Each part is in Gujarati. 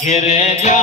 ઘેરે ઘેરે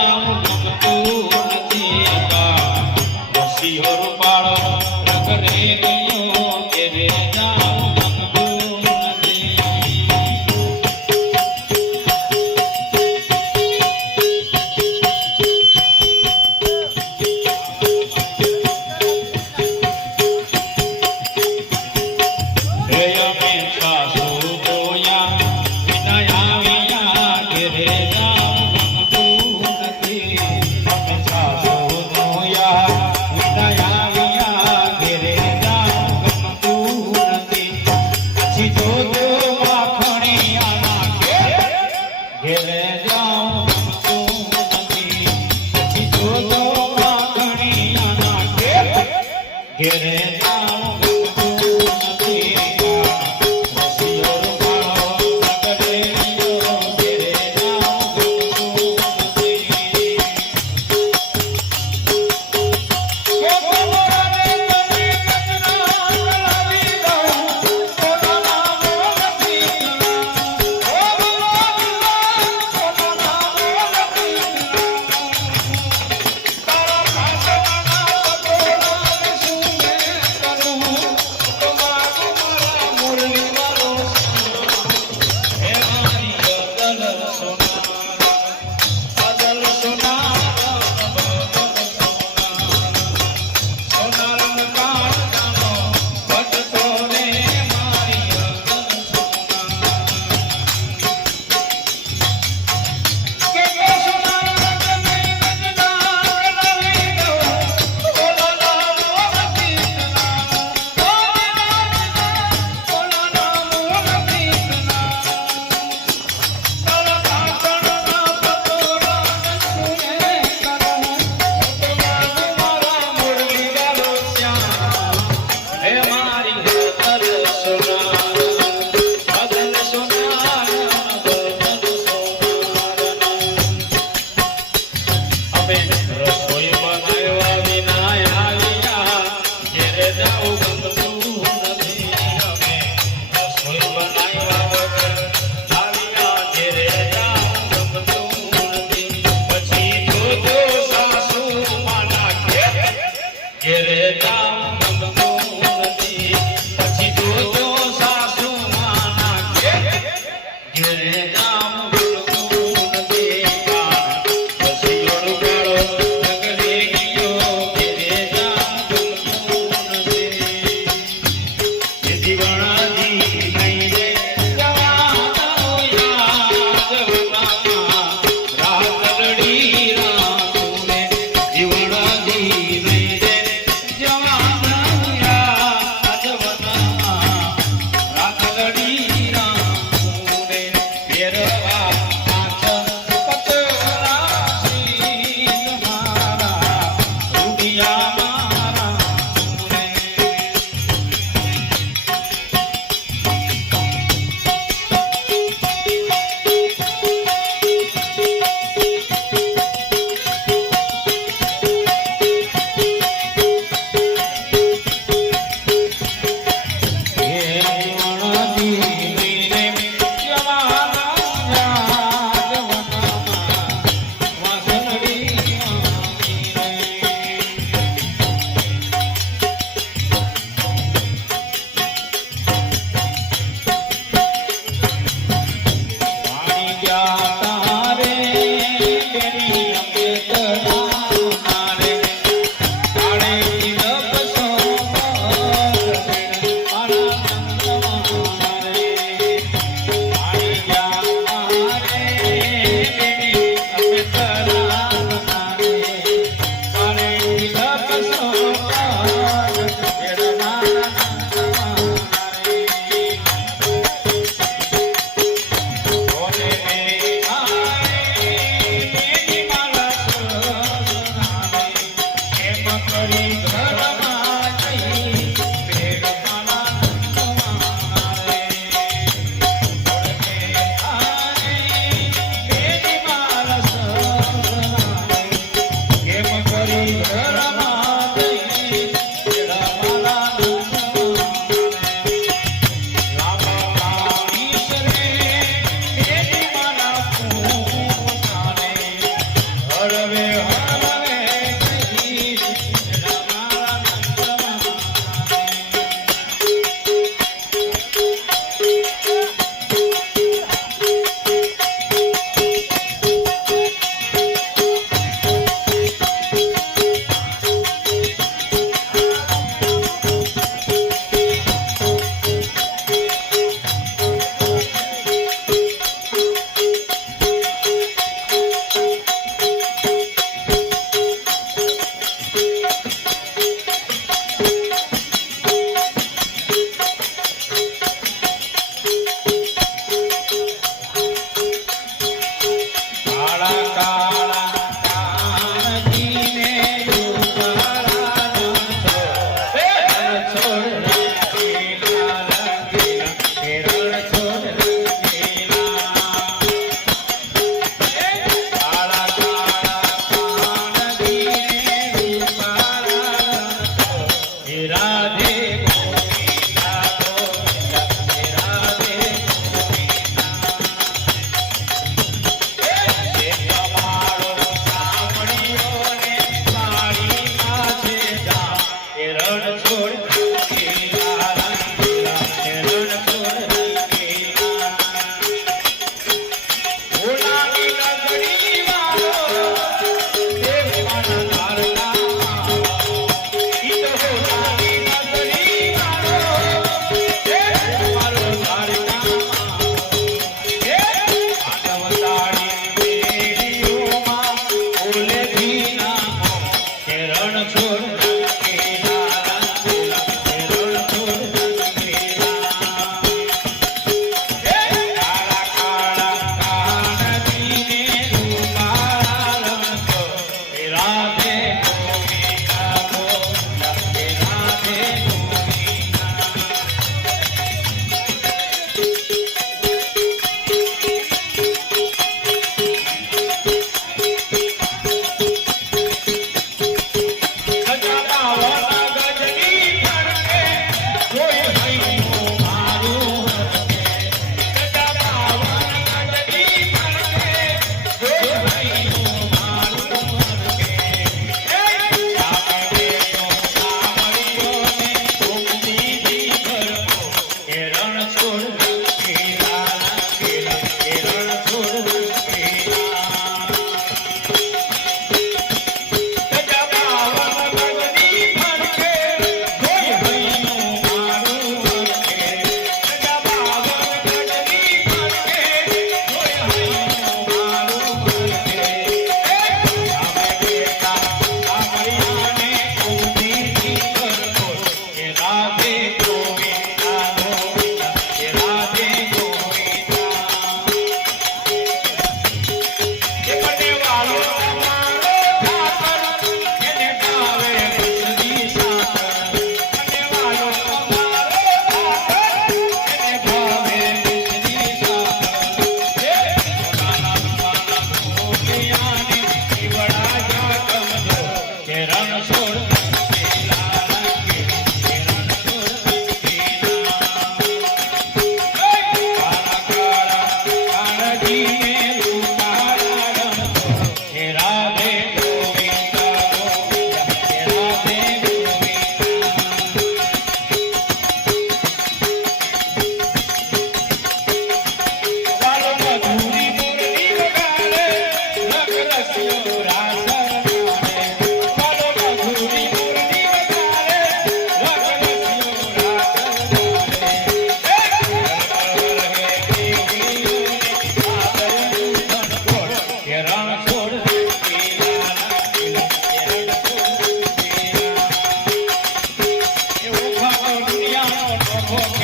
Oh.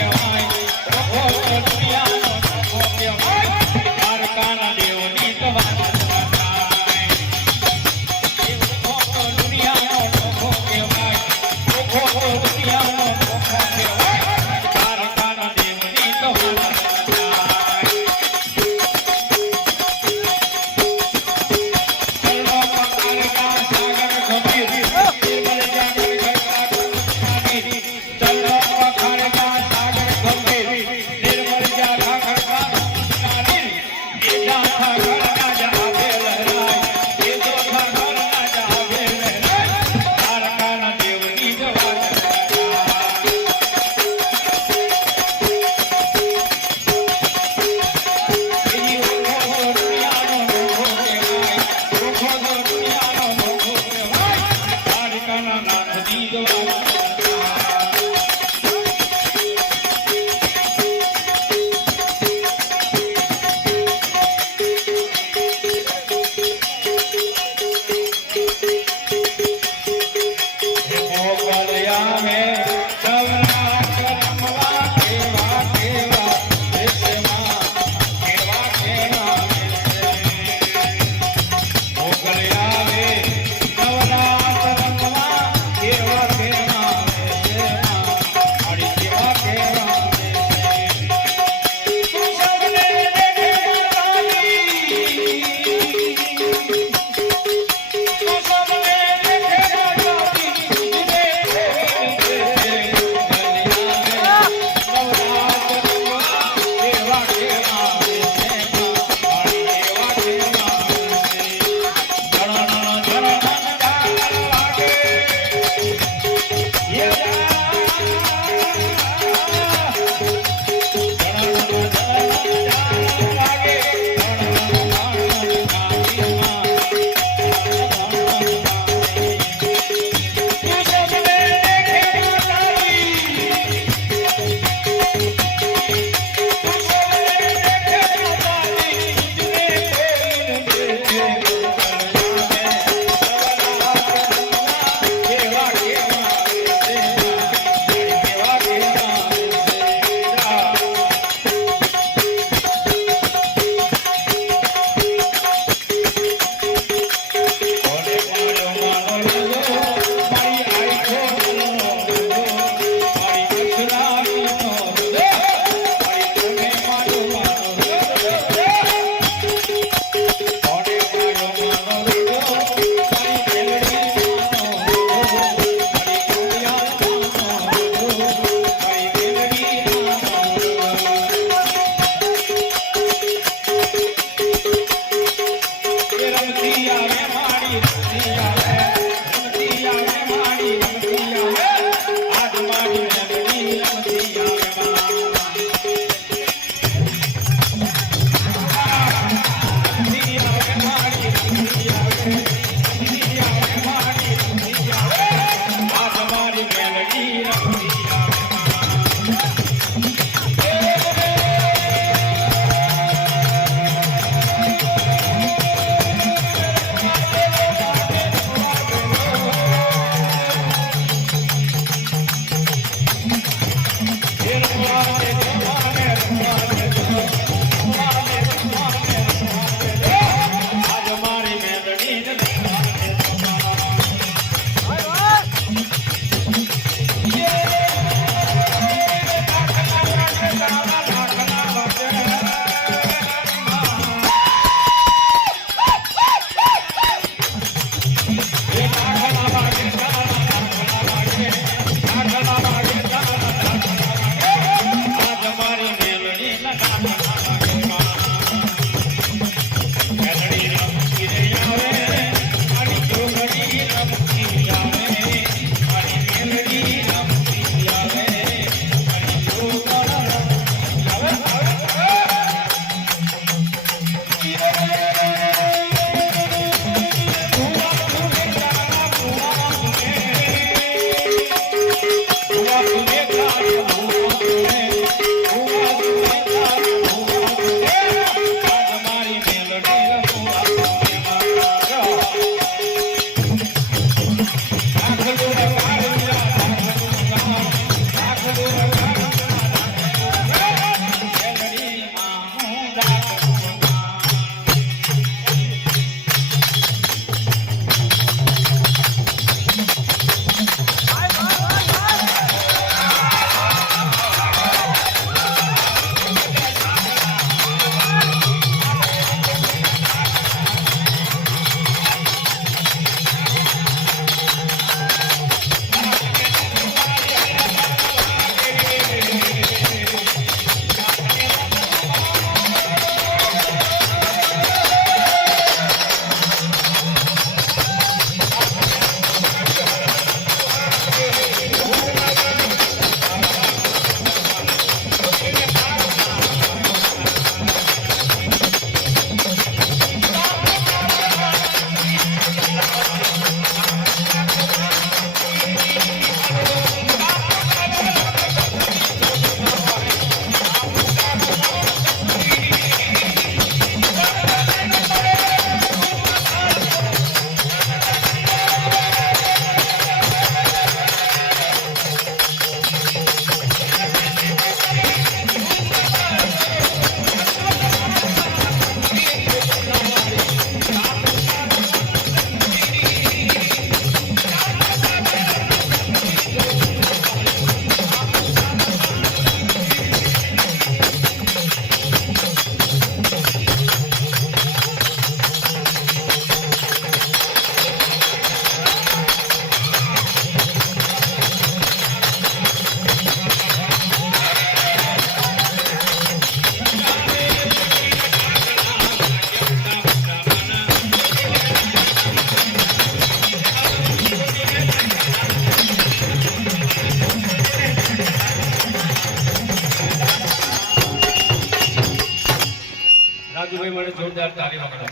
વગાડો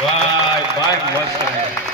વાહ ભાઈ મસ્ત